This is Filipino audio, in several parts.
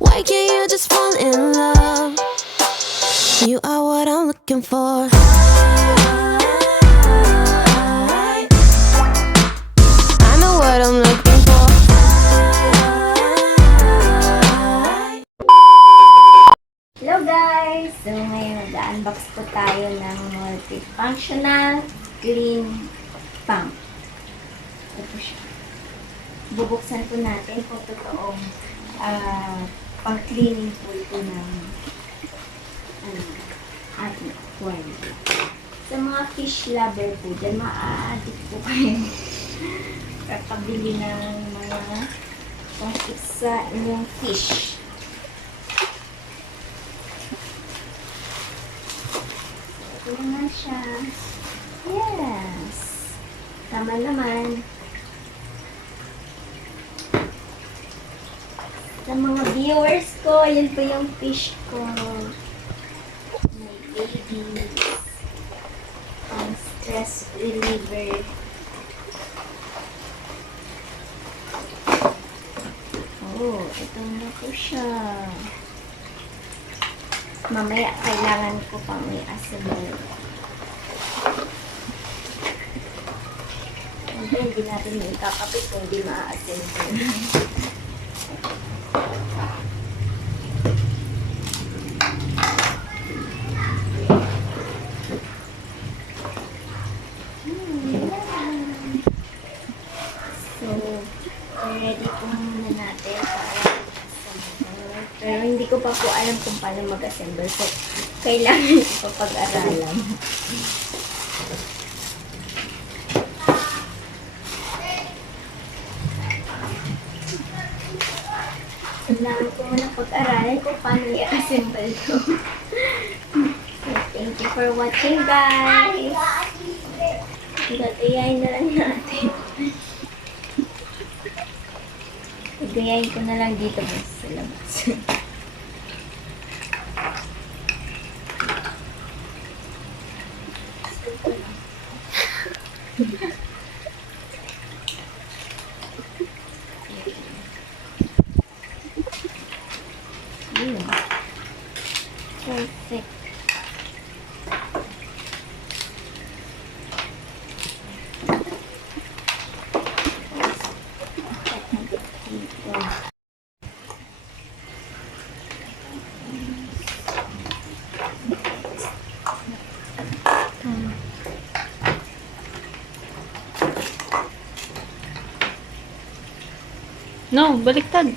Why can't you just fall in love? You are what I'm looking for. I know what I'm looking for. Hello guys! So ngayon mag-unbox po tayo ng multifunctional clean pump. Ito po siya. Bubuksan po natin kung totoong pang-cleaning po ito ng ating aquarium. Sa mga fish lover po dyan, maa-addict po kayo kakabili ng mga pang-fix sa inyong fish. Ito na siya. Yes! Tama naman. Sa mga viewers ko, yan po yung fish ko. My babies. Ang stress reliever. Oh, ito na po siya. Mamaya, kailangan ko pang i-assemble. Hindi natin ikakapit kung hindi ma-assemble. So, ready po muna natin para mag-assemble. Pero hindi ko pa po alam kung paano mag-assemble. So, kailangan ipapag-aralan. Kailangan ko muna pag-aralan kung paano i-assemble ko. So, thank you for watching, guys! Gagayain na lang natin. Gagayain ko na lang dito sa labas. Perfect. No, baliktad.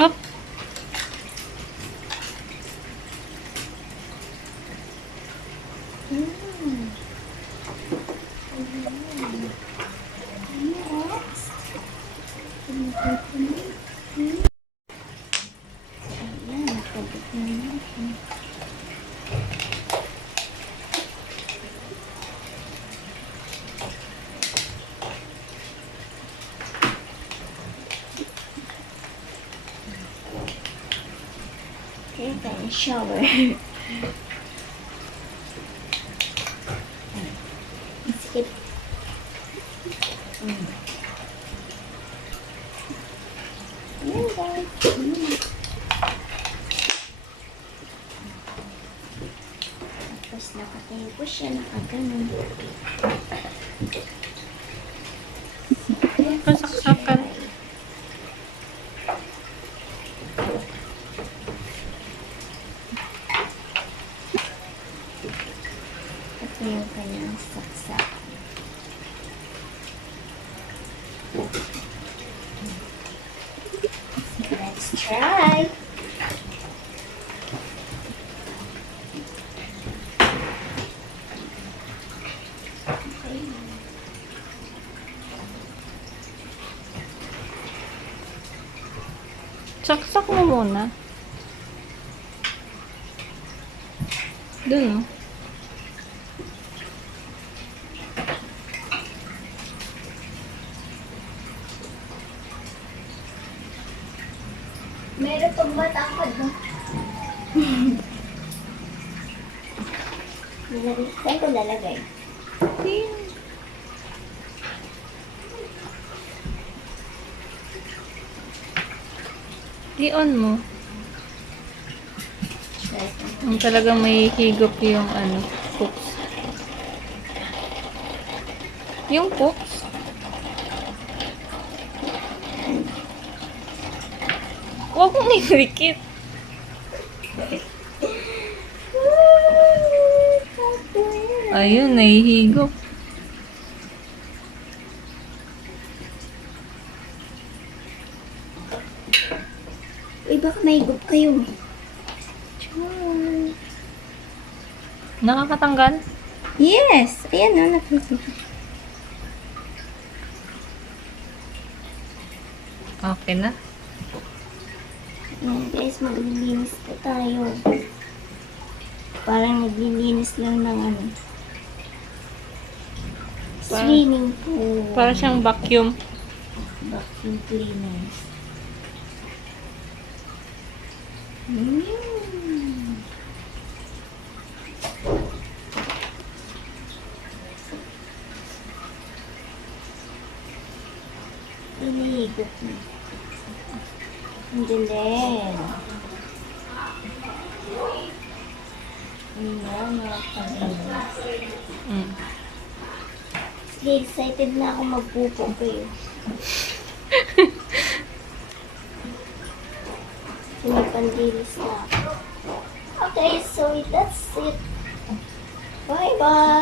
Up. Okay, then shower. Skip. Ayan guys. Tapos nakatayo po siya, nakaganon. Kasaksakan. Ito yung kanyang saksak. Let's try! Saksak mo muna. Dun, oh. Meron pang matangkad, no? Saan ko lalagay? I-on mo. Ang talagang may higop yung ano, hooks. Yung hooks. Huwag mong idikit. Ayun, nahihigop. Uy, baka mahigop kayo. Nakakatanggal? Yes! Ayan na, nakikita. Okay na. Ayan guys, maglilinis po tayo. Parang naglilinis lang ng ano. Swimming pool. Para siyang vacuum. Vacuum cleaner. Iniigop na. And then, ayan, nakakalinis. Mm. Sige, excited na ako magpupo kayo. Sumipandilis na ako. Okay, so that's it. Bye-bye!